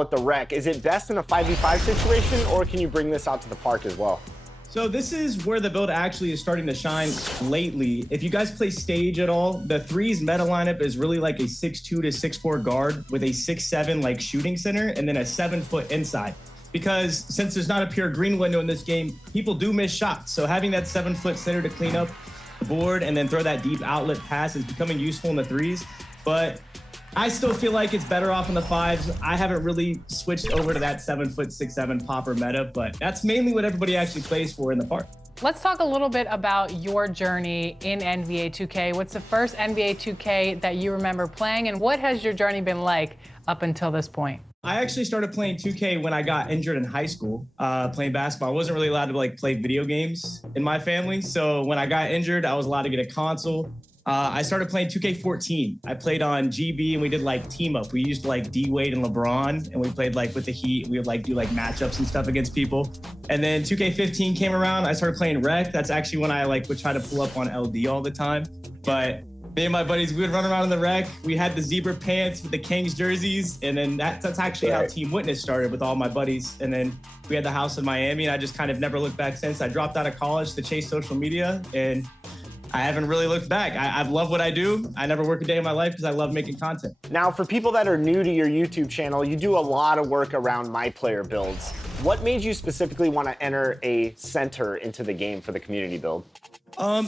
At the rec, is it best in a 5v5 situation, or can you bring this out to the park as well? So this is where the build actually is starting to shine lately. If you guys play Stage at all, the threes meta lineup is really like a 6'2 to 6'4 guard with a 6'7 like shooting center and then a 7-foot inside. Because since there's not a pure green window in this game, people do miss shots. So having that 7-foot center to clean up the board and then throw that deep outlet pass is becoming useful in the threes. But I still feel like it's better off in the fives. I haven't really switched over to that 7-foot, 6'7 popper meta, but that's mainly what everybody actually plays for in the park. Let's talk a little bit about your journey in NBA 2K. What's the first NBA 2K that you remember playing, and what has your journey been like up until this point? I actually started playing 2K when I got injured in high school, playing basketball. I wasn't really allowed to play video games in my family. So when I got injured, I was allowed to get a console. I started playing 2K14. I played on GB and we did team up. We used D-Wade and LeBron, and we played with the Heat. We would do matchups and stuff against people. And then 2K15 came around. I started playing Rec. That's actually when I would try to pull up on LD all the time. But me and my buddies, we would run around in the Rec. We had the zebra pants with the Kings jerseys. And then that's actually how Team Witness started with all my buddies. And then we had the house in Miami, and I just kind of never looked back since. I dropped out of college to chase social media, and I haven't really looked back. I love what I do. I never work a day in my life because I love making content. Now, for people that are new to your YouTube channel, you do a lot of work around My Player builds. What made you specifically want to enter a center into the game for the community build?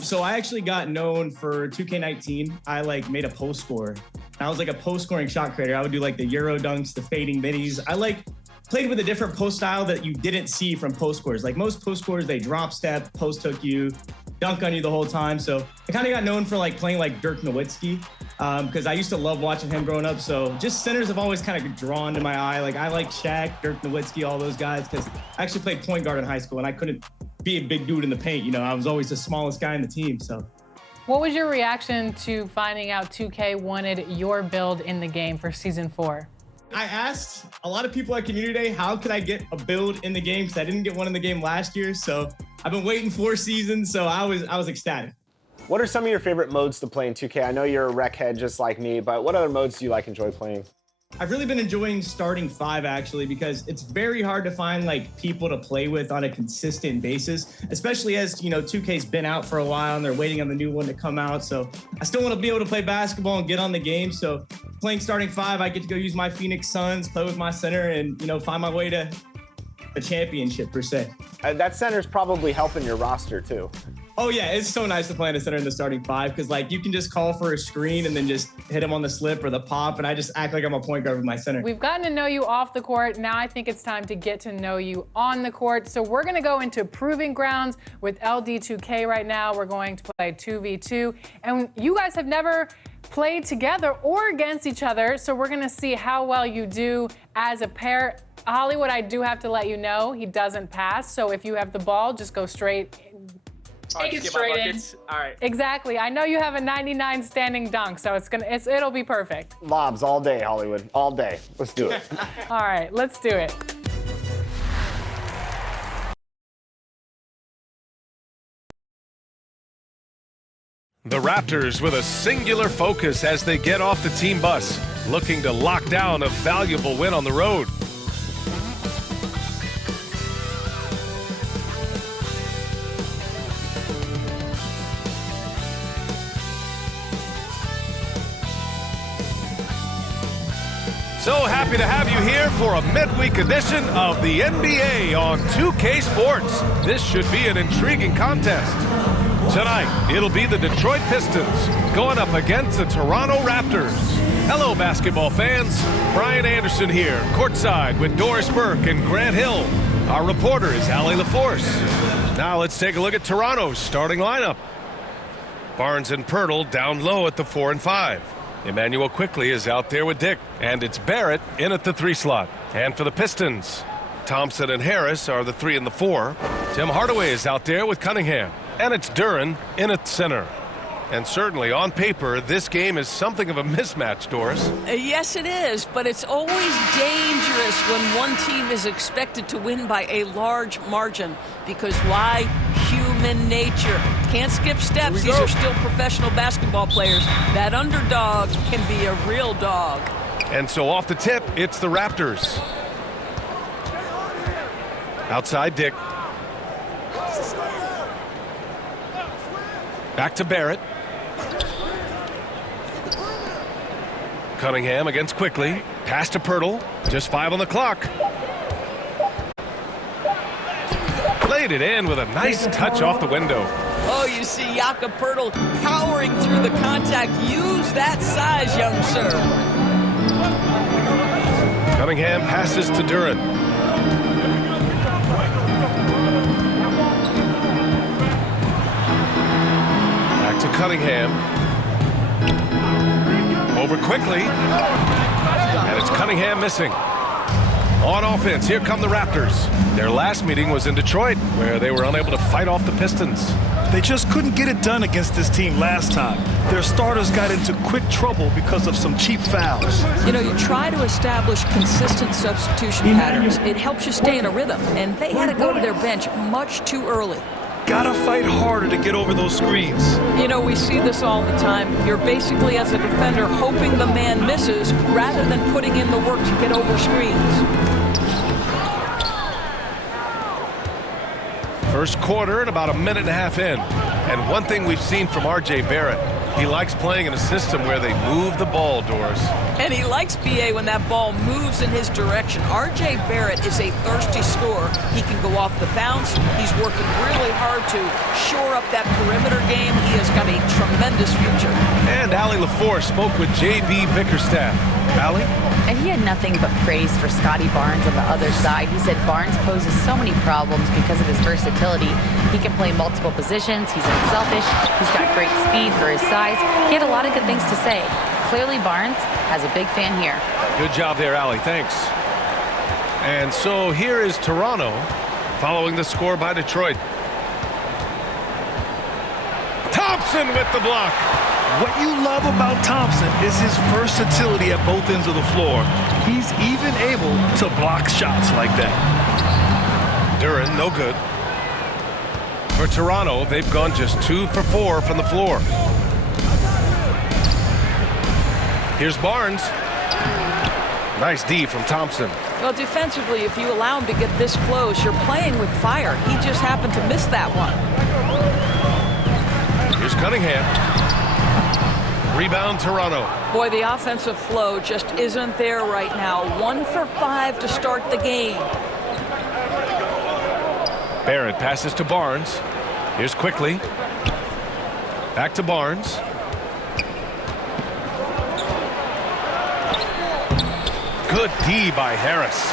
So I actually got known for 2K19. I made a post scorer. I was a post scoring shot creator. I would do the Euro dunks, the fading middies. I played with a different post style that you didn't see from post scorers. Most post scorers, they drop step, post hook you, dunk on you the whole time. So I kind of got known for playing Dirk Nowitzki because I used to love watching him growing up. So just centers have always kind of drawn to my eye. I like Shaq, Dirk Nowitzki, all those guys, because I actually played point guard in high school and I couldn't be a big dude in the paint. I was always the smallest guy in the team. So what was your reaction to finding out 2K wanted your build in the game for season 4? I asked a lot of people at Community Day, how could I get a build in the game? Because I didn't get one in the game last year. So I've been waiting 4 seasons. So I was ecstatic. What are some of your favorite modes to play in 2K? I know you're a rec head just like me, but what other modes do you enjoy playing? I've really been enjoying starting 5 actually, because it's very hard to find people to play with on a consistent basis, especially as 2K's been out for a while and they're waiting on the new one to come out. So I still want to be able to play basketball and get on the game. So playing starting 5, I get to go use my Phoenix Suns, play with my center, and find my way to a championship per se. That center's probably helping your roster too. Oh yeah, it's so nice to play in the center in the starting 5 because you can just call for a screen and then just hit him on the slip or the pop, and I just act like I'm a point guard with my center. We've gotten to know you off the court. Now I think it's time to get to know you on the court. So we're gonna go into Proving Grounds with LD2K right now. We're going to play 2v2, and you guys have never played together or against each other, so we're gonna see how well you do as a pair. Hollywood, I do have to let you know, he doesn't pass, so if you have the ball, just go straight. Take it straight in. All right. Exactly. I know you have a 99 standing dunk, so it'll be perfect. Lobs all day, Hollywood. All day. Let's do it. All right, let's do it. The Raptors with a singular focus as they get off the team bus, looking to lock down a valuable win on the road. So happy to have you here for a midweek edition of the NBA on 2K Sports. This should be an intriguing contest. Tonight, it'll be the Detroit Pistons going up against the Toronto Raptors. Hello, basketball fans. Brian Anderson here, courtside with Doris Burke and Grant Hill. Our reporter is Allie LaForce. Now let's take a look at Toronto's starting lineup. Barnes and Pirtle down low at the 4 and 5. Emmanuel Quickley is out there with Dick, and it's Barrett in at the 3 slot. And for the Pistons, Thompson and Harris are the 3 and the 4. Tim Hardaway is out there with Cunningham, and it's Duren in at center. And certainly on paper, this game is something of a mismatch, Doris. Yes, it is, but it's always dangerous when one team is expected to win by a large margin. Because why? Human nature. Can't skip steps. These are still professional basketball players. That underdog can be a real dog. And so off the tip, it's the Raptors. Outside Dick. Back to Barrett. Cunningham against Quickly. Pass to Pirtle. Just 5 on the clock. Played it in with a nice touch off the window. Oh, you see Jakob Pirtle powering through the contact. Use that size, young sir. Cunningham passes to Duran. Back to Cunningham. Over Quickly. And it's Cunningham missing. On offense, here come the Raptors. Their last meeting was in Detroit, where they were unable to fight off the Pistons. They just couldn't get it done against this team last time. Their starters got into quick trouble because of some cheap fouls. You know, you try to establish consistent substitution patterns. It helps you stay in a rhythm, and they had to go to their bench much too early. Gotta fight harder to get over those screens. You know, we see this all the time. You're basically, as a defender, hoping the man misses rather than putting in the work to get over screens. First quarter and about a minute and a half in. And one thing we've seen from R.J. Barrett, he likes playing in a system where they move the ball, Doris. And he likes BA when that ball moves in his direction. R.J. Barrett is a thirsty scorer. He can go off the bounce. He's working really hard to shore up that perimeter game. He has got a tremendous future. And Allie LaForce spoke with J.B. Bickerstaff. Allie? And he had nothing but praise for Scotty Barnes on the other side. He said Barnes poses so many problems because of his versatility. He can play multiple positions. He's unselfish. He's got great speed for his size. He had a lot of good things to say. Clearly Barnes has a big fan here. Good job there, Allie. Thanks. And so here is Toronto following the score by Detroit. Thompson with the block. What you love about Thompson is his versatility at both ends of the floor. He's even able to block shots like that. Duran, no good. For Toronto, they've gone just 2 for 4 from the floor. Here's Barnes. Nice D from Thompson. Well, defensively, if you allow him to get this close, you're playing with fire. He just happened to miss that one. Here's Cunningham. Rebound, Toronto. Boy, the offensive flow just isn't there right now. 1 for 5 to start the game. Barrett passes to Barnes. Here's Quickly. Back to Barnes. Good D by Harris.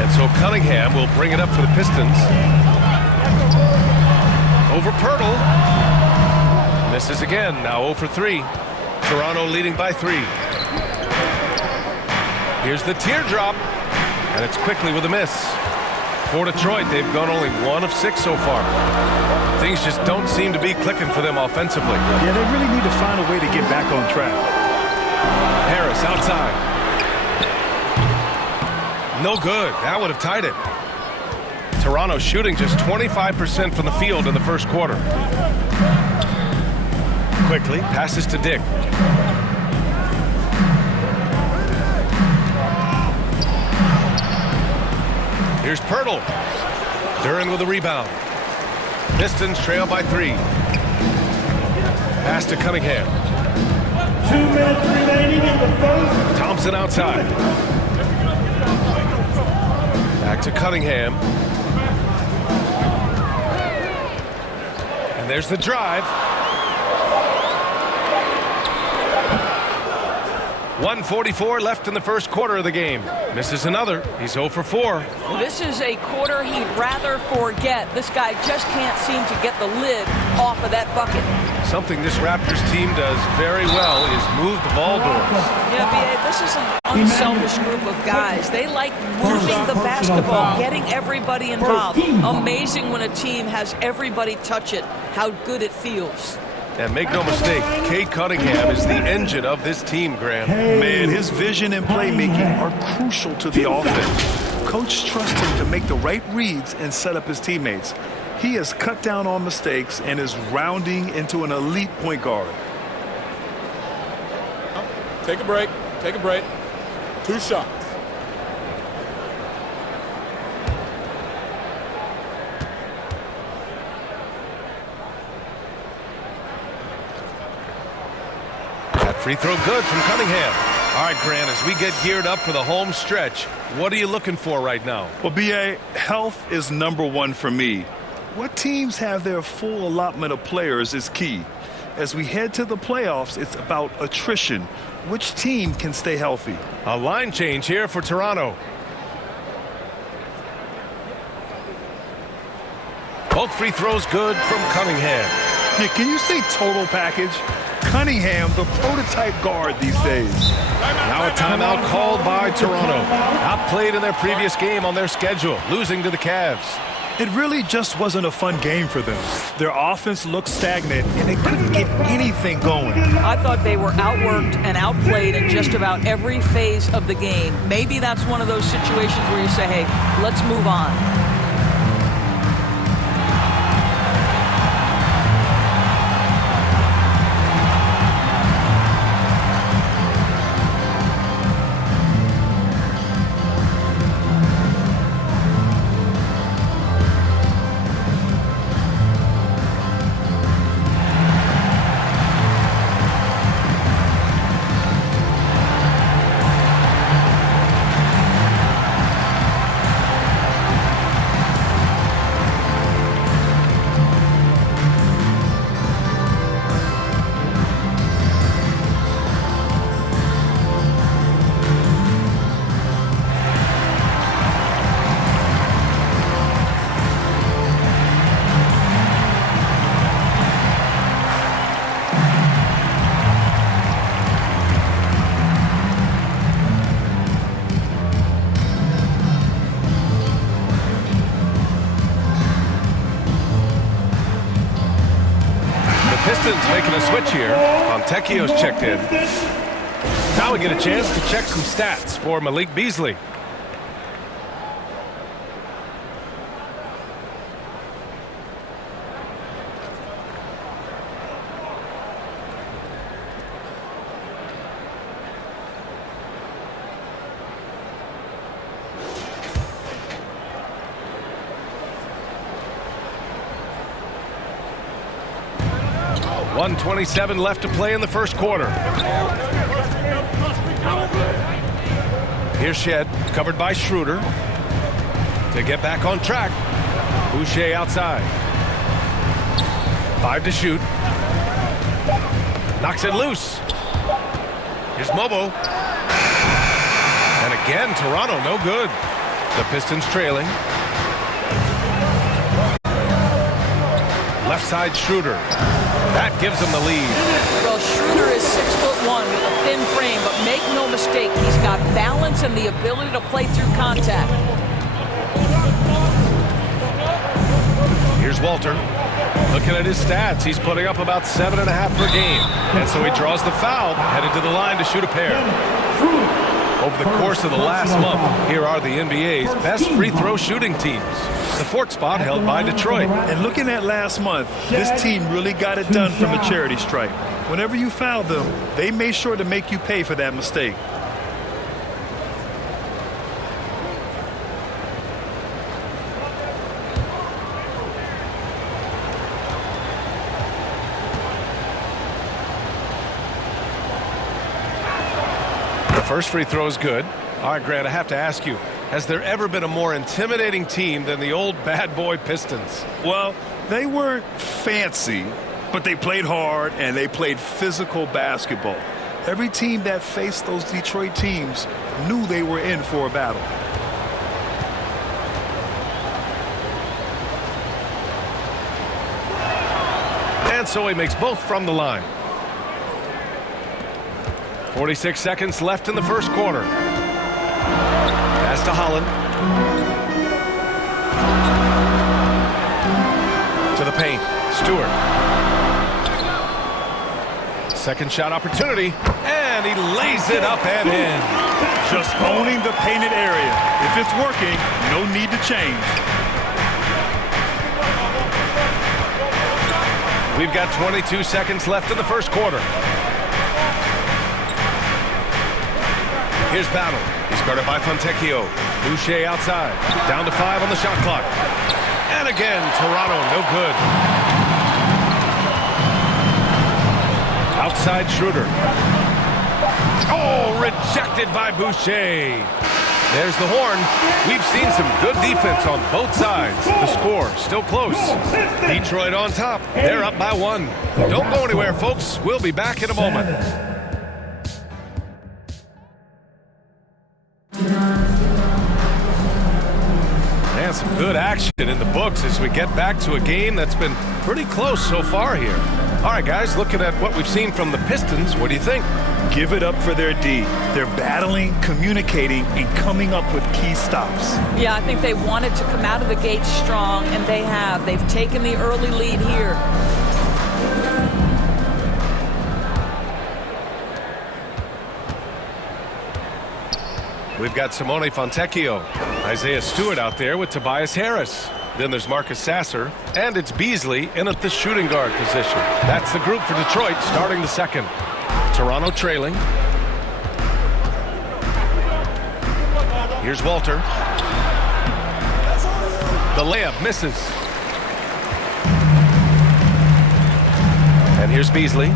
And so Cunningham will bring it up for the Pistons. Over Pirtle. Misses again. Now 0 for 3. Toronto leading by 3. Here's the teardrop. And it's Quickly with a miss. For Detroit, they've gone only 1 of 6 so far. Things just don't seem to be clicking for them offensively. Yeah, they really need to find a way to get back on track. Harris outside. No good. That would have tied it. Toronto shooting just 25% from the field in the first quarter. Quickly passes to Dick. Here's Pirtle. Duran with a rebound. Pistons trail by 3. Pass to Cunningham. 2 minutes remaining in the first. Thompson outside. Back to Cunningham. And there's the drive. 1:44 left in the first quarter of the game. Misses another. He's 0 for 4. This is a quarter he'd rather forget. This guy just can't seem to get the lid off of that bucket. Something this Raptors team does very well is move the ball, Doris. Yeah, B.A., this is an unselfish group of guys. They like moving the basketball, getting everybody involved. Amazing when a team has everybody touch it, how good it feels. And make no mistake, Cade Cunningham is the engine of this team, Graham. Man, his vision and playmaking are crucial to the offense. Coach trusts him to make the right reads and set up his teammates. He has cut down on mistakes and is rounding into an elite point guard. Take a break. Take a break. 2 shots. Free throw good from Cunningham. All right, Grant, as we get geared up for the home stretch, what are you looking for right now? Well, B.A., health is number one for me. What teams have their full allotment of players is key. As we head to the playoffs, it's about attrition. Which team can stay healthy? A line change here for Toronto. Both free throws good from Cunningham. Yeah, can you say total package? Cunningham, the prototype guard these days. Now a timeout called by Toronto. Outplayed in their previous game on their schedule, losing to the Cavs. It really just wasn't a fun game for them. Their offense looked stagnant, and they couldn't get anything going. I thought they were outworked and outplayed in just about every phase of the game. Maybe that's one of those situations where you say, hey, let's move on. Pistons making a switch here. Fontecchio's checked in. Now we get a chance to check some stats for Malik Beasley. .127 left to play in the first quarter. Here's Shed, covered by Schroeder. To get back on track. Boucher outside. 5 to shoot. Knocks it loose. Here's Mobo. And again, Toronto, no good. The Pistons trailing. Left side Schroeder. That gives him the lead. Well, Schroeder is 6'1" with a thin frame, but make no mistake, he's got balance and the ability to play through contact. Here's Walter. Looking at his stats, he's putting up about 7.5 per game. And so he draws the foul, headed to the line to shoot a pair. Over the course of the last month, here are the NBA's best free throw shooting teams. The fourth spot held by Detroit. And looking at last month, this team really got it done from a charity stripe. Whenever you fouled them, they made sure to make you pay for that mistake. The first free throw is good. All right, Grant, I have to ask you, has there ever been a more intimidating team than the old bad boy Pistons? Well, they weren't fancy, but they played hard and they played physical basketball. Every team that faced those Detroit teams knew they were in for a battle. And so he makes both from the line. 46 seconds left in the first quarter. Pass to Holland. To the paint. Stewart. Second shot opportunity. And he lays it up and in. Just owning the painted area. If it's working, no need to change. We've got 22 seconds left in the first quarter. Here's Battle. He's guarded by Fontecchio. Boucher outside. Down to 5 on the shot clock. And again, Toronto, no good. Outside Schroeder. Oh, rejected by Boucher. There's the horn. We've seen some good defense on both sides. The score still close. Detroit on top. They're up by 1. Don't go anywhere, folks. We'll be back in a moment. And some good action in the books as we get back to a game that's been pretty close so far here. All right, guys, looking at what we've seen from the Pistons, what do you think? Give it up for their D. They're battling, communicating, and coming up with key stops. Yeah, I think they wanted to come out of the gate strong, and they have. They've taken the early lead here. We've got Simone Fontecchio, Isaiah Stewart out there with Tobias Harris. Then there's Marcus Sasser, and it's Beasley in at the shooting guard position. That's the group for Detroit starting the second. Toronto trailing. Here's Walter. The layup misses. And here's Beasley.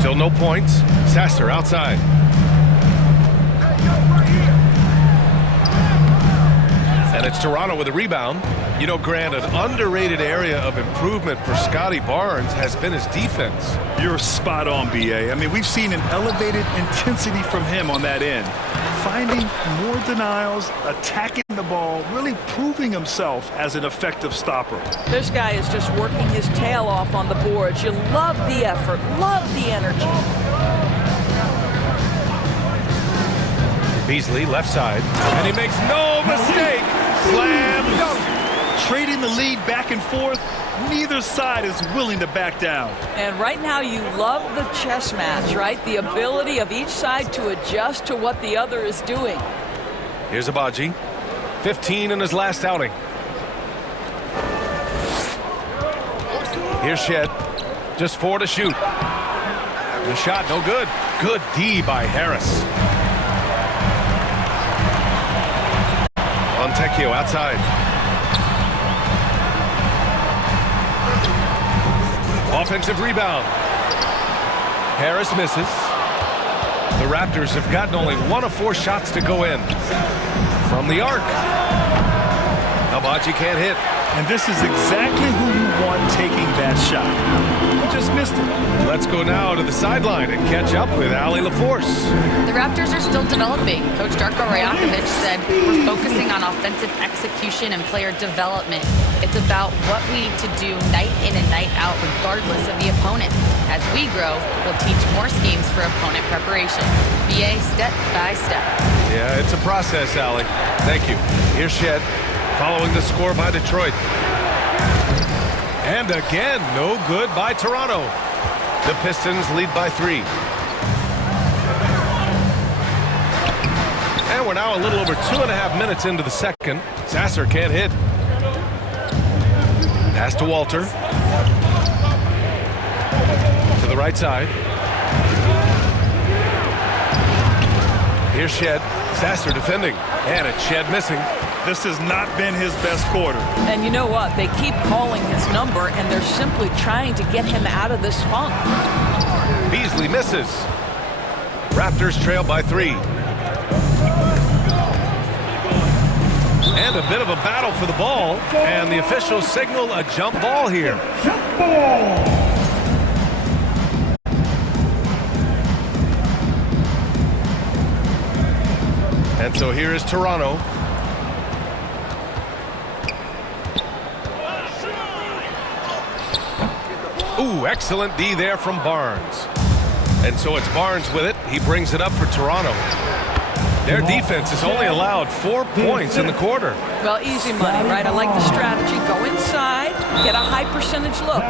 Still no points. Sasser outside. And it's Toronto with a rebound. You know, Grant, an underrated area of improvement for Scotty Barnes has been his defense. You're spot on, B.A. I mean, we've seen an elevated intensity from him on that end. Finding more denials, attacking the ball, really proving himself as an effective stopper. This guy is just working his tail off on the boards. You love the effort, love the energy. Beasley, left side, and he makes no mistake. Slam dunk. Trading the lead back and forth, neither side is willing to back down. And right now you love the chess match, right? The ability of each side to adjust to what the other is doing. Here's Abaji, 15 in his last outing. Here's Shed, just 4 to shoot. The shot no good. Good D by Harris. Fontecchio outside. Offensive rebound. Harris misses. The Raptors have gotten only 1 of 4 shots to go in. From the arc. Abaji can't hit. And this is exactly who you want taking that shot. He just missed it. Let's go now to the sideline and catch up with Allie LaForce. The Raptors are still developing. Coach Darko Rajakovic said we're focusing on offensive execution and player development. It's about what we need to do night in and night out regardless of the opponent. As we grow, we'll teach more schemes for opponent preparation. BA step by step. Yeah, it's a process, Allie. Thank you. Here's Shed. Following the score by Detroit. And again, no good by Toronto. The Pistons lead by 3. And we're now a little over 2.5 minutes into the second. Sasser can't hit. Pass to Walter. To the right side. Here's Shed. Sasser defending. And it's Shed missing. This has not been his best quarter. And you know what? They keep calling his number, and they're simply trying to get him out of this funk. Beasley misses. Raptors trail by 3. And a bit of a battle for the ball. And the officials signal a jump ball here. Jump ball. And so here is Toronto. Ooh, excellent D there from Barnes. And so it's Barnes with it. He brings it up for Toronto. Their defense has only allowed 4 points in the quarter. Well, easy money, right? I like the strategy. Go inside, get a high percentage look.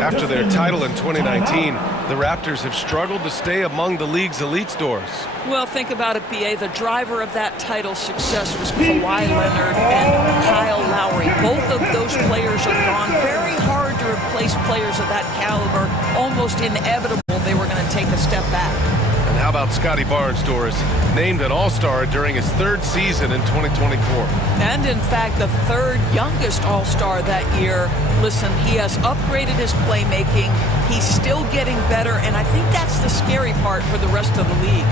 After their title in 2019, the Raptors have struggled to stay among the league's elite scores. Well, think about it, B.A. The driver of that title success was Kawhi Leonard and Kyle Lowry. Both of those players are gone. Very hard to replace players of that caliber. Almost inevitable they were going to take a step back. And how about Scotty Barnes, Doris? Named an All-Star during his 3rd season in 2024. And in fact, the 3rd youngest All-Star that year. Listen, he has upgraded his playmaking. He's still getting better, and I think that's the scary part for the rest of the league.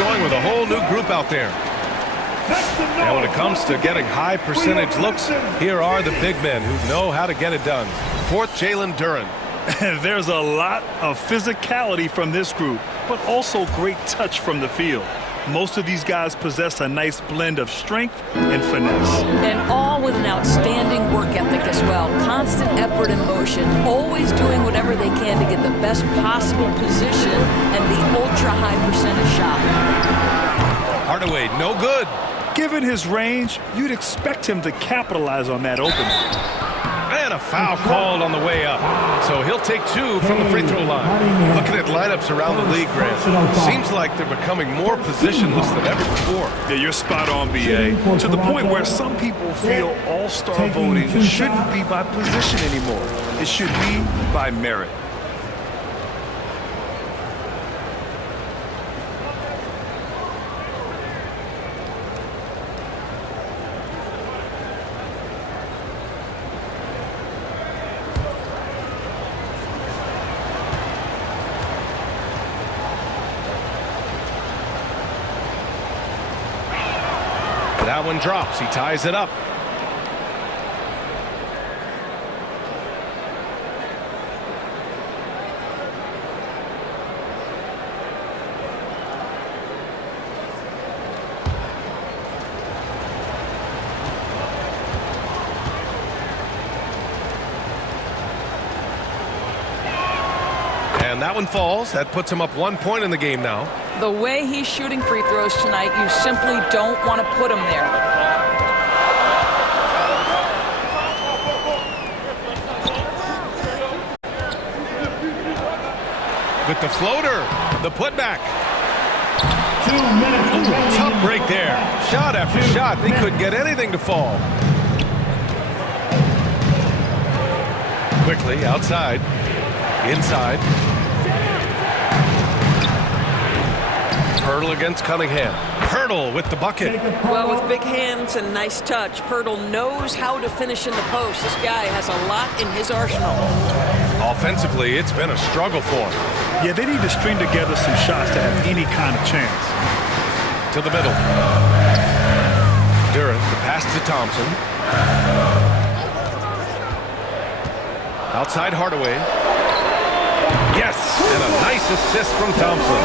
going with a whole new group out there. And when it comes to getting high percentage looks, here are the big men who know how to get it done. Fourth, Jalen Duren. There's a lot of physicality from this group, but also great touch from the field. Most of these guys possess a nice blend of strength and finesse. And all with an outstanding work ethic as well. Constant effort and motion, always doing whatever they can to get the best possible position and the ultra-high percentage shot. Hardaway, no good. Given his range, you'd expect him to capitalize on that opening. And a foul called on the way up. So he'll take 2 from the free throw line. Looking at lineups around the league, Grant, seems like they're becoming more positionless than ever before. Yeah, you're spot on, B.A. To the point where some people feel all-star voting shouldn't be by position anymore. It should be by merit. That one drops. He ties it up. And that one falls. That puts him up 1 point in the game now. The way he's shooting free throws tonight, you simply don't want to put him there. With the floater, the putback. 2 minutes remaining. Tough break there. Shot after shot. They couldn't get anything to fall. Quickly, outside. Inside. Poeltl against Cunningham. Poeltl with the bucket. Well, with big hands and nice touch, Poeltl knows how to finish in the post. This guy has a lot in his arsenal. Offensively, it's been a struggle for him. Yeah, they need to string together some shots to have any kind of chance. To the middle. Duren, the pass to Thompson. Outside Hardaway. Yes, and a nice assist from Thompson.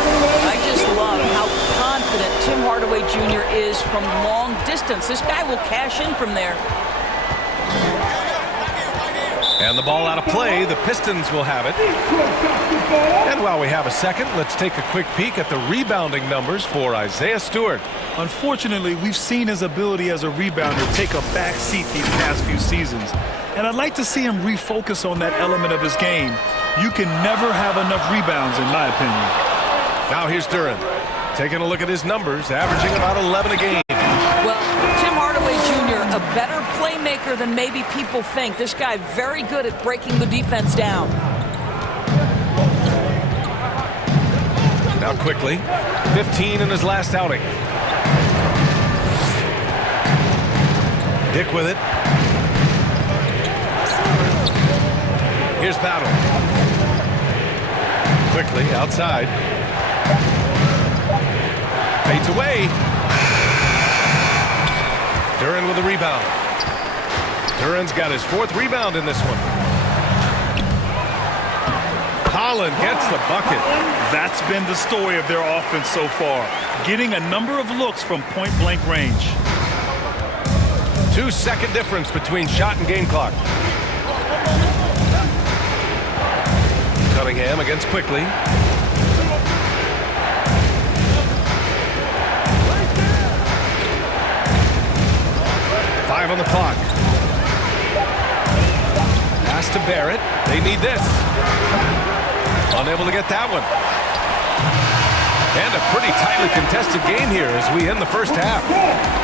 I just love how confident Tim Hardaway Jr. is from long distance. This guy will cash in from there. And the ball out of play. The Pistons will have it. And while we have a second, let's take a quick peek at the rebounding numbers for Isaiah Stewart. Unfortunately, we've seen his ability as a rebounder take a back seat these past few seasons. And I'd like to see him refocus on that element of his game. You can never have enough rebounds, in my opinion. Now here's Duren. Taking a look at his numbers, averaging about 11 a game. Well, Tim Hardaway Jr., a better playmaker than maybe people think. This guy very good at breaking the defense down. Now quickly, 15 in his last outing. Dick with it. Here's Battle. Quickly, outside. Fades away. Duren with a rebound. Duren's got his 4th rebound in this one. Holland gets the bucket. That's been the story of their offense so far. Getting a number of looks from point-blank range. 2-second difference between shot and game clock. Cunningham against Quickly. Five on the clock. Pass to Barrett. They need this. Unable to get that one. And a pretty tightly contested game here as we end the first half.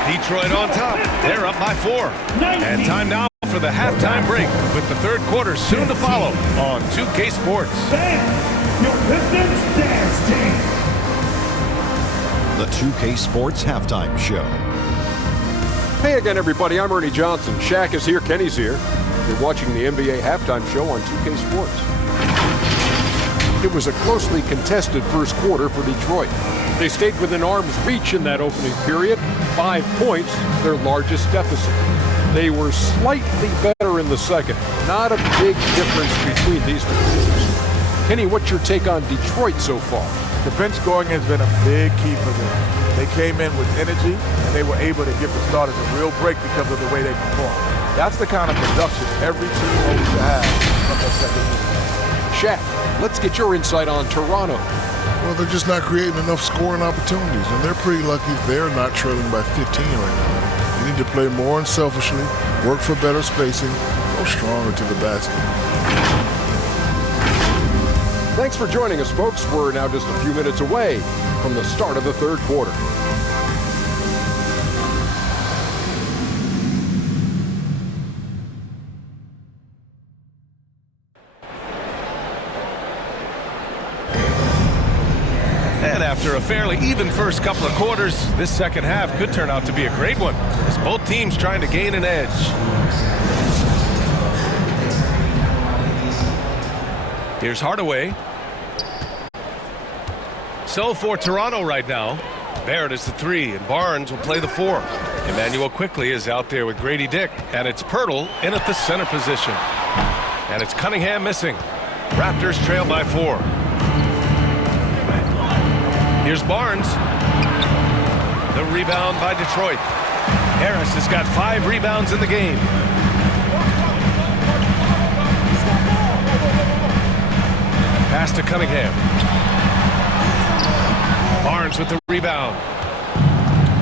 Detroit on top. They're up by 4. And time now for the halftime break with the third quarter soon to follow on 2K Sports. Your Pistons dance team. The 2K Sports Halftime Show. Hey again, everybody. I'm Ernie Johnson. Shaq is here. Kenny's here. You're watching the NBA Halftime Show on 2K Sports. It was a closely contested first quarter for Detroit. They stayed within arm's reach in that opening period. 5 points, their largest deficit. They were slightly better in the second. Not a big difference between these two teams. Kenny, what's your take on Detroit so far? The bench scoring has been a big key for them. They came in with energy, and they were able to give the starters a real break because of the way they performed. That's the kind of production every team hopes to have from their second unit. Shaq, let's get your insight on Toronto. Well, they're just not creating enough scoring opportunities, and they're pretty lucky they're not trailing by 15 right now. You need to play more unselfishly, work for better spacing, go stronger to the basket. Thanks for joining us, folks. We're now just a few minutes away from the start of the third quarter. And after a fairly even first couple of quarters, this second half could turn out to be a great one, as both teams trying to gain an edge. Here's Hardaway. So for Toronto right now, Barrett is the 3, and Barnes will play the 4. Emmanuel Quickley is out there with Grady Dick, and it's Poeltl in at the center position. And it's Cunningham missing. Raptors trail by 4. Here's Barnes. The rebound by Detroit. Harris has got 5 rebounds in the game. Pass to Cunningham. Barnes with the rebound.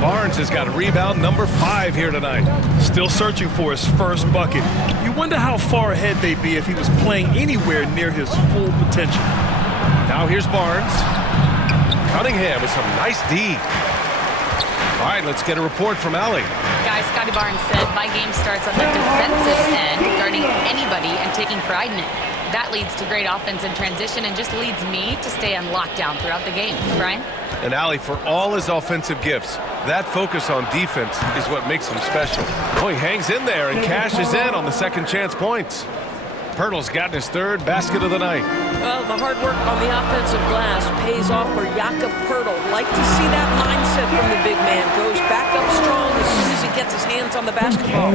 Barnes has got a rebound number 5 here tonight. Still searching for his first bucket. You wonder how far ahead they'd be if he was playing anywhere near his full potential. Now here's Barnes. Cunningham with some nice D. All right, let's get a report from Allie. Guys, Scotty Barnes said, my game starts on the defensive end, guarding anybody and taking pride in it. That leads to great offense in transition and just leads me to stay on lockdown throughout the game. Brian? And Allie, for all his offensive gifts, that focus on defense is what makes him special. Oh, he hangs in there and cashes in on the second chance points. Poeltl's gotten his 3rd basket of the night. Well, the hard work on the offensive glass pays off for Jakob Poeltl. Like to see that mindset from the big man. Goes back up strong as soon as he gets his hands on the basketball.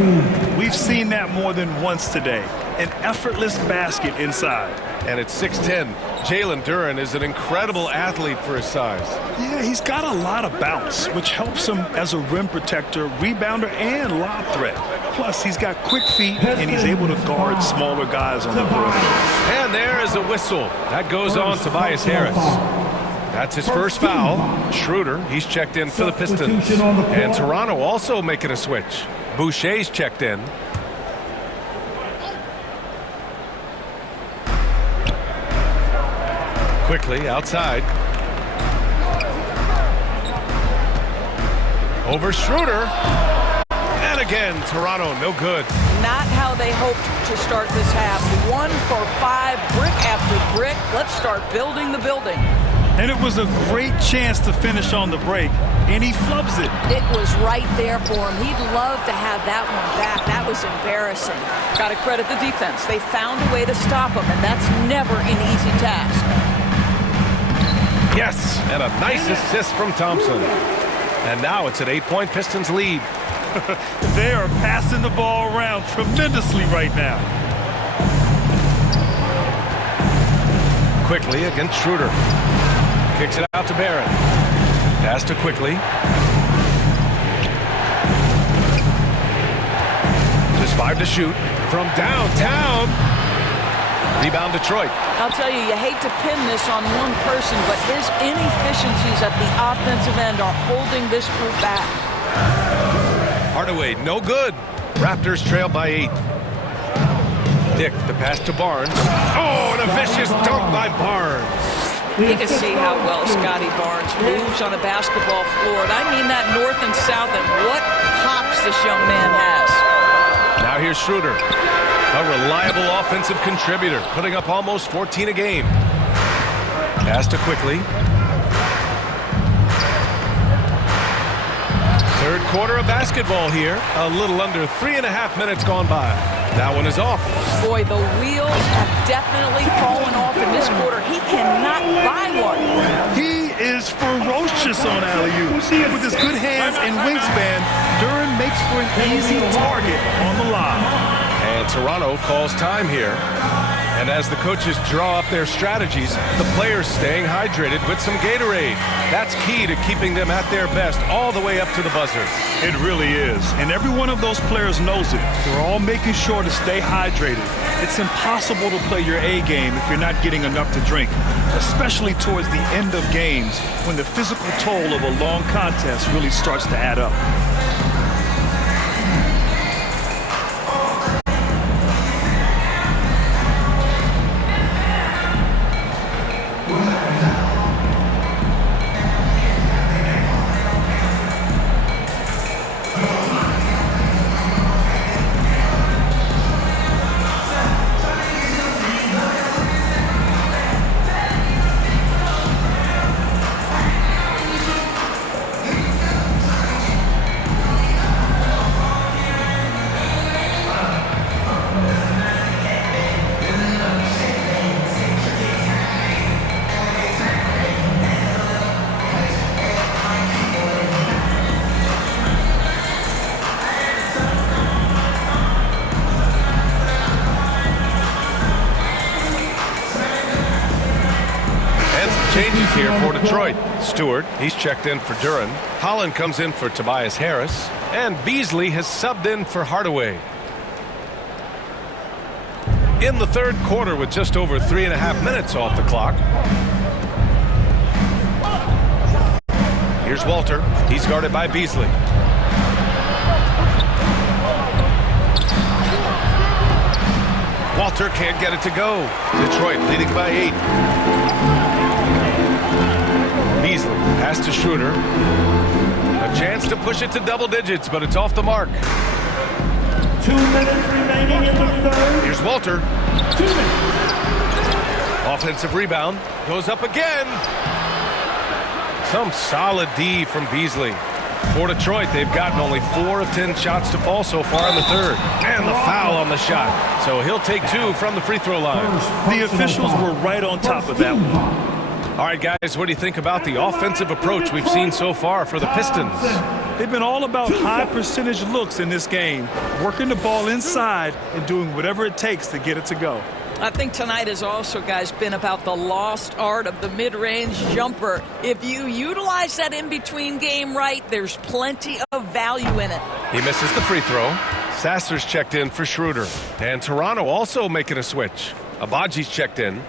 We've seen that more than once today. An effortless basket inside. And at 6'10", Jalen Duren is an incredible athlete for his size. Yeah, he's got a lot of bounce, which helps him as a rim protector, rebounder, and lob threat. Plus, he's got quick feet, and he's able to guard smaller guys on the perimeter. And there is a whistle. That goes on Tobias Harris. That's his first foul. Schroeder, he's checked in for the Pistons. And Toronto also making a switch. Boucher's checked in. Quickly outside. Over Schroeder. And again, Toronto, no good. Not how they hoped to start this half. 1 for 5, brick after brick. Let's start building the building. And it was a great chance to finish on the break, and he flubs it. It was right there for him. He'd love to have that one back. That was embarrassing. Got to credit the defense. They found a way to stop him, and that's never an easy task. Yes, and a nice assist from Thompson. And now it's an 8-point Pistons lead. They are passing the ball around tremendously right now. Quickly against Schroeder. Kicks it out to Barrett. Pass to Quickly. Just 5 to shoot from downtown. Rebound Detroit. I'll tell you, you hate to pin this on one person, but his inefficiencies at the offensive end are holding this group back. Hardaway, no good. Raptors trail by 8. Dick, the pass to Barnes. Oh, and a vicious dunk by Barnes. You can see how well Scotty Barnes moves on a basketball floor. And I mean that north and south, and what hops this young man has. Now here's Schroeder, a reliable offensive contributor, putting up almost 14 a game. Pass to Quickly. Third quarter of basketball here. A little under 3.5 minutes gone by. That one is off. Boy, the wheels have definitely fallen off in this quarter. He cannot buy one. He is ferocious on alley-oops. With his good hands and wingspan, Duren makes for an easy target on the lob. And Toronto calls time here. And as the coaches draw up their strategies, the players staying hydrated with some Gatorade. That's key to keeping them at their best all the way up to the buzzer. It really is. And every one of those players knows it. They're all making sure to stay hydrated. It's impossible to play your A game if you're not getting enough to drink, especially towards the end of games when the physical toll of a long contest really starts to add up. Changes here for Detroit. Stewart, he's checked in for Duren. Holland comes in for Tobias Harris. And Beasley has subbed in for Hardaway. In the third quarter with just over 3.5 minutes off the clock. Here's Walter. He's guarded by Beasley. Walter can't get it to go. Detroit leading by 8. Beasley, pass to Schroeder. A chance to push it to double digits, but it's off the mark. 2 minutes remaining in the third. Here's Walter. 2 minutes. Offensive rebound. Goes up again. Some solid D from Beasley. For Detroit, they've gotten only 4 of 10 shots to fall so far in the third. And the foul on the shot. So he'll take 2 from the free throw line. The officials were right on top of that one. All right, guys, what do you think about the offensive approach we've seen so far for the Pistons? They've been all about high percentage looks in this game, working the ball inside and doing whatever it takes to get it to go. I think tonight has also, guys, been about the lost art of the mid-range jumper. If you utilize that in-between game right, there's plenty of value in it. He misses the free throw. Sasser's checked in for Schroeder. And Toronto also making a switch. Abaji's checked in.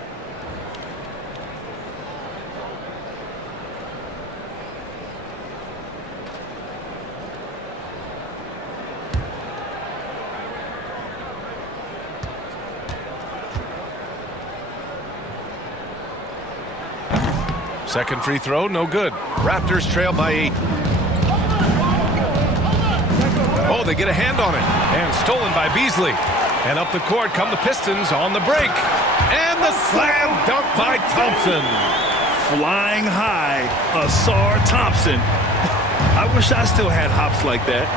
Second free throw, no good. Raptors trail by 8. Oh, they get a hand on it. And stolen by Beasley. And up the court come the Pistons on the break. And the slam dunk by Thompson. Flying high, Asar Thompson. I wish I still had hops like that.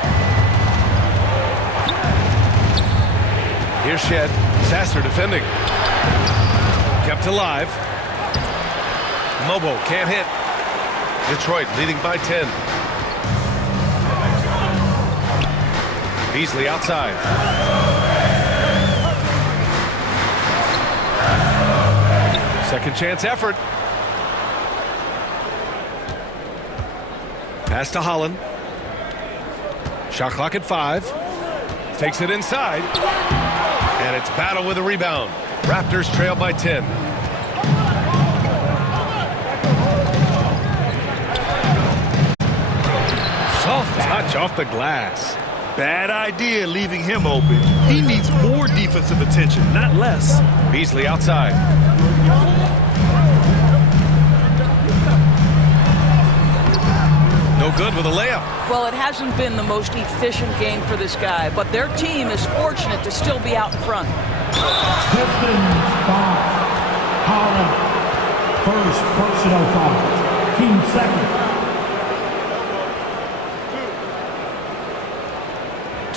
Here's Shed. Sasser defending. Kept alive. Mobo can't hit. Detroit leading by 10. Beasley outside. Second chance effort. Pass to Holland. Shot clock at 5. Takes it inside. And it's battle with a rebound. Raptors trail by 10. Soft touch off the glass. Bad idea leaving him open. He needs more defensive attention, not less. Beasley outside. No good with a layup. Well, it hasn't been the most efficient game for this guy, but their team is fortunate to still be out in front. Pistons foul. Holland. First personal foul. Team second.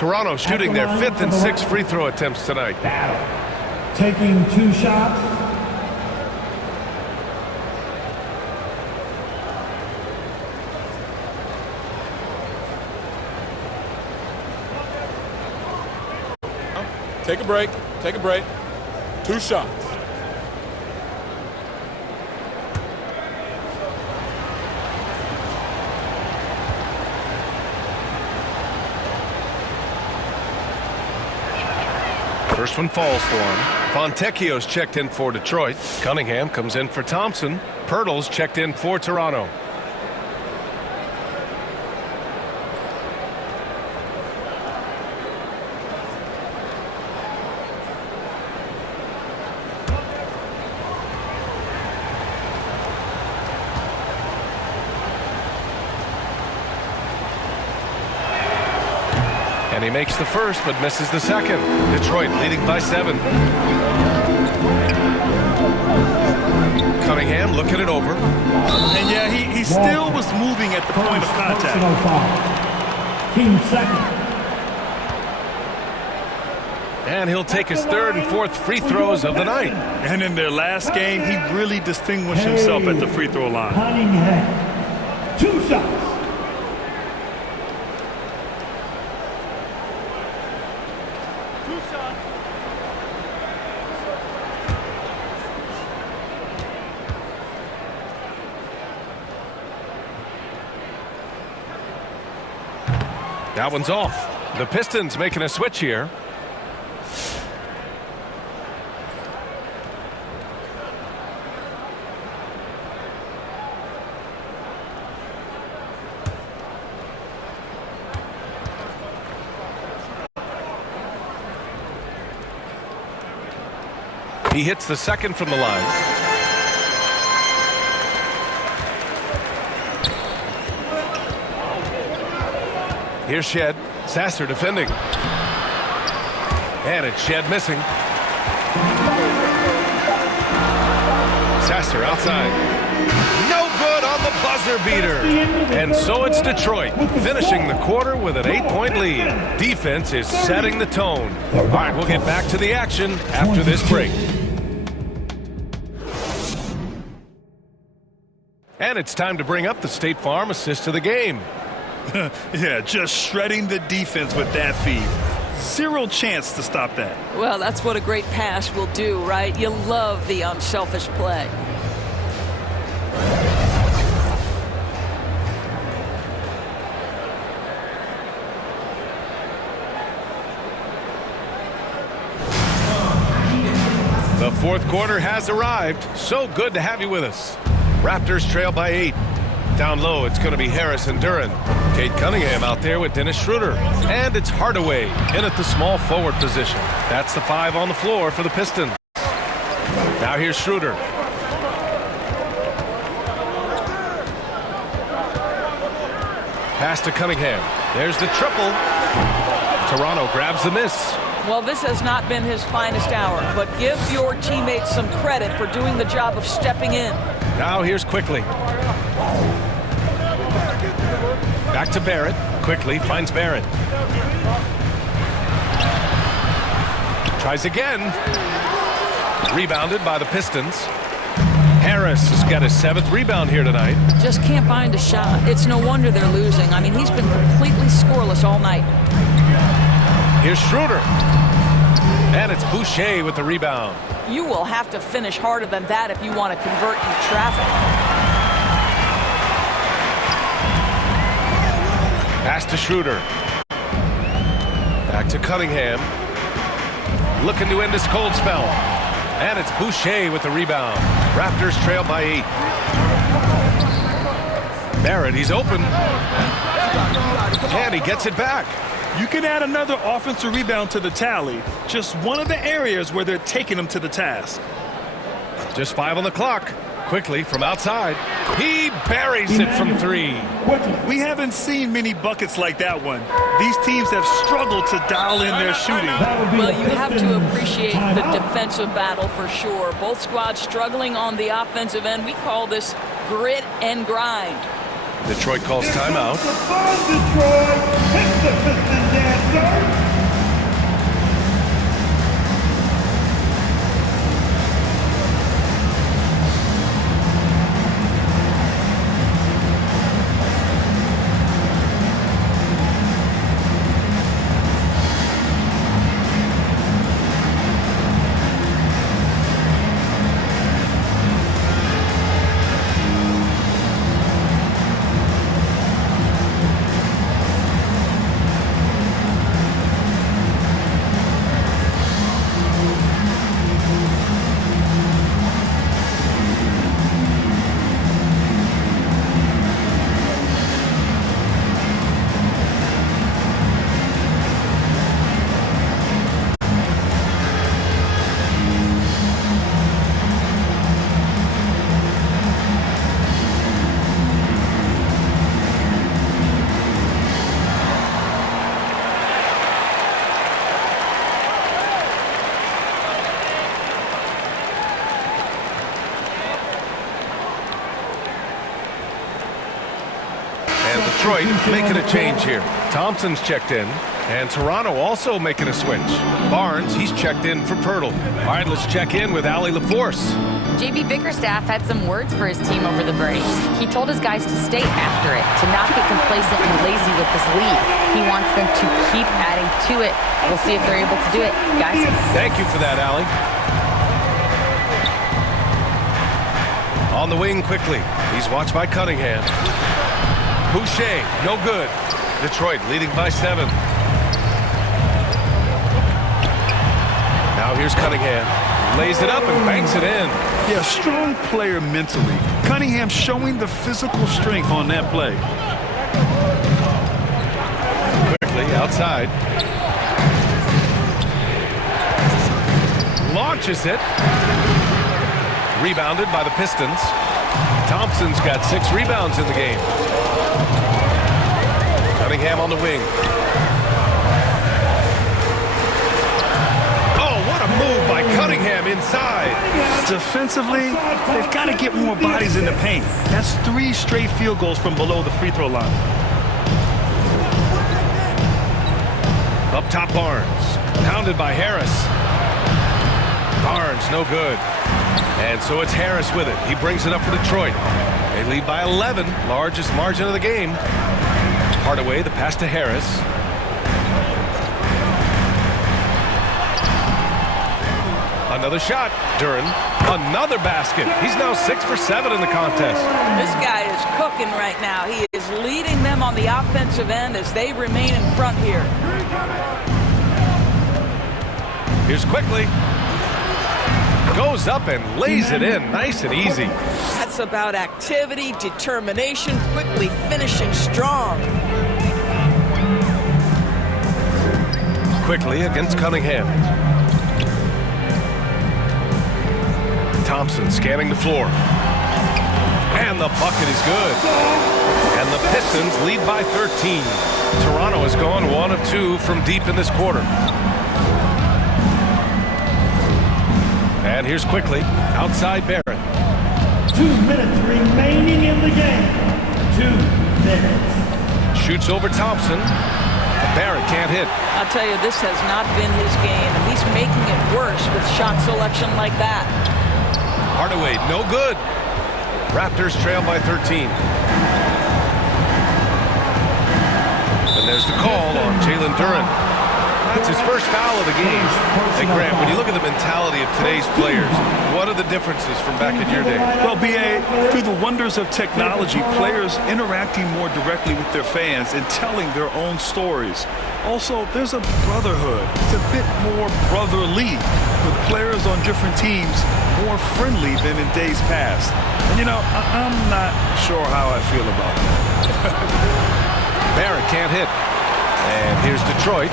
Toronto shooting their 5th and 6th free throw attempts tonight. Taking 2 shots. Take a break. Take a break. 2 shots. First one falls for him. Fontecchio's checked in for Detroit. Cunningham comes in for Thompson. Pirtle's checked in for Toronto. And he makes the first, but misses the second. Detroit leading by 7. Cunningham looking it over. And yeah, he still was moving at the point of contact. Team second. And he'll take his 3rd and 4th free throws of the night. And in their last game, he really distinguished himself at the free throw line. Cunningham. 2 shots. That one's off. The Pistons making a switch here. He hits the second from the line. Here's Shed. Sasser defending. And it's Shed missing. Sasser outside. No good on the buzzer beater. And so it's Detroit finishing the quarter with an 8-point lead. Defense is setting the tone. All right, we'll get back to the action after this break. And it's time to bring up the State Farm assist of the game. Yeah, just shredding the defense with that feed. 0 chance to stop that. Well, that's what a great pass will do, right? You love the unselfish play. The 4th quarter has arrived. So good to have you with us. Raptors trail by 8. Down low, it's going to be Harris and Duren. Cade Cunningham out there with Dennis Schroeder. And it's Hardaway in at the small forward position. That's the 5 on the floor for the Pistons. Now here's Schroeder. Pass to Cunningham. There's the triple. Toronto grabs the miss. Well, this has not been his finest hour, but give your teammates some credit for doing the job of stepping in. Now here's Quickly. Back to Barrett. Quickly finds Barrett. Tries again. Rebounded by the Pistons. Harris has got his 7th rebound here tonight. Just can't find a shot. It's no wonder they're losing. I mean, he's been completely scoreless all night. Here's Schroeder. And it's Boucher with the rebound. You will have to finish harder than that if you want to convert in traffic. Pass to Schroeder. Back to Cunningham. Looking to end this cold spell. And it's Boucher with the rebound. Raptors trail by 8. Barrett, he's open. And he gets it back. You can add another offensive rebound to the tally. Just one of the areas where they're taking them to the task. Just 5 on the clock. Quickly from outside. He buries it from 3. We haven't seen many buckets like that one. These teams have struggled to dial in their shooting. Well, you have to appreciate the defensive battle for sure. Both squads struggling on the offensive end. We call this grit and grind. Detroit calls timeout. Detroit hits the Pistons dance. sir. Detroit making a change here. Thompson's checked in, and Toronto also making a switch. Barnes, he's checked in for Pirtle. All right, let's check in with Allie LaForce. JB Bickerstaff had some words for his team over the break. He told his guys to stay after it, to not get complacent and lazy with this lead. He wants them to keep adding to it. We'll see if they're able to do it, guys. Thank you for that, Allie. On the wing quickly. He's watched by Cunningham. Boucher, no good. Detroit leading by 7. Now here's Cunningham. Lays it up and banks it in. Yeah, strong player mentally. Cunningham showing the physical strength on that play. Quickly outside. Launches it. Rebounded by the Pistons. Thompson's got 6 rebounds in the game. Cunningham on the wing. Oh, what a move by Cunningham inside. Defensively, they've got to get more bodies in the paint. That's 3 straight field goals from below the free throw line. Up top, Barnes. Pounded by Harris. Barnes, no good. And so it's Harris with it. He brings it up for Detroit. They lead by 11, largest margin of the game. Hardaway, the pass to Harris. Another shot. Duren, another basket. He's now 6 for 7 in the contest. This guy is cooking right now. He is leading them on the offensive end as they remain in front here. Here's Quickly. Goes up and lays it in nice and easy. That's about activity, determination, Quickly finishing strong. Quickly against Cunningham. Thompson scanning the floor. And the bucket is good. And the Pistons lead by 13. Toronto has gone 1 of 2 from deep in this quarter. And here's Quickly, outside Barrett. 2 minutes remaining in the game. 2 minutes. Shoots over Thompson. Barrett can't hit. I'll tell you, this has not been his game, and he's making it worse with shot selection like that. Hardaway, no good. Raptors trail by 13. And there's the call on Jalen Duren. That's his first foul of the game. Hey, Grant, when you look at the mentality of today's players, what are the differences from back in your day? Well, B.A., through the wonders of technology, players interacting more directly with their fans and telling their own stories. Also, there's a brotherhood. It's a bit more brotherly, with players on different teams more friendly than in days past. And, you know, I'm not sure how I feel about that. Barrett can't hit. And here's Detroit.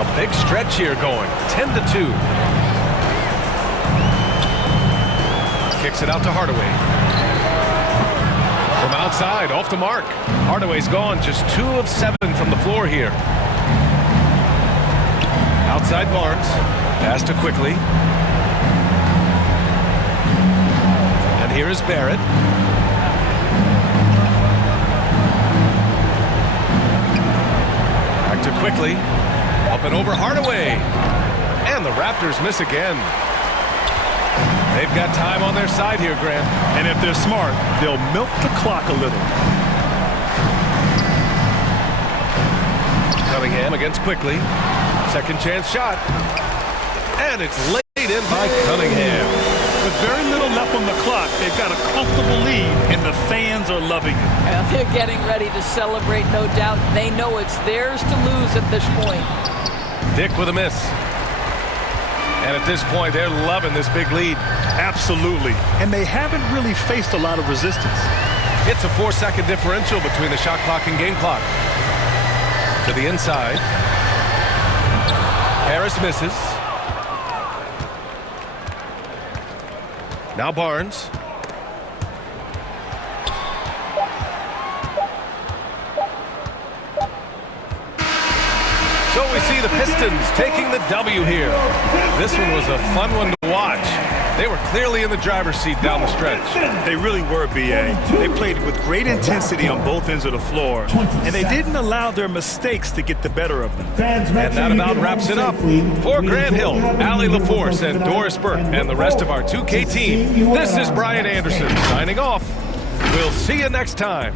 A big stretch here going, 10-2. Kicks it out to Hardaway. From outside, off the mark. Hardaway's gone, just 2 of 7 from the floor here. Outside Barnes, pass to Quickly. And here is Barrett. Back to quickly. Up and over Hardaway. And the Raptors miss again. They've got time on their side here, Grant. And if they're smart, they'll milk the clock a little. Cunningham against Quickly. Second chance shot. And it's laid in by Cunningham. With very little left on the clock, they've got a comfortable lead, and the fans are loving it. Well, they're getting ready to celebrate, no doubt. They know it's theirs to lose at this point. Dick with a miss. And at this point, they're loving this big lead. Absolutely. And they haven't really faced a lot of resistance. It's a 4-second differential between the shot clock and game clock. To the inside. Harris misses. Now Barnes. So we see the Pistons taking the W here. This one was a fun one to watch. They were clearly in the driver's seat down the stretch. They really were, B.A. They played with great intensity on both ends of the floor, and they didn't allow their mistakes to get the better of them. And that about wraps it up. For Grant Hill, Allie LaForce, and Doris Burke, and the rest of our 2K team, this is Brian Anderson signing off. We'll see you next time.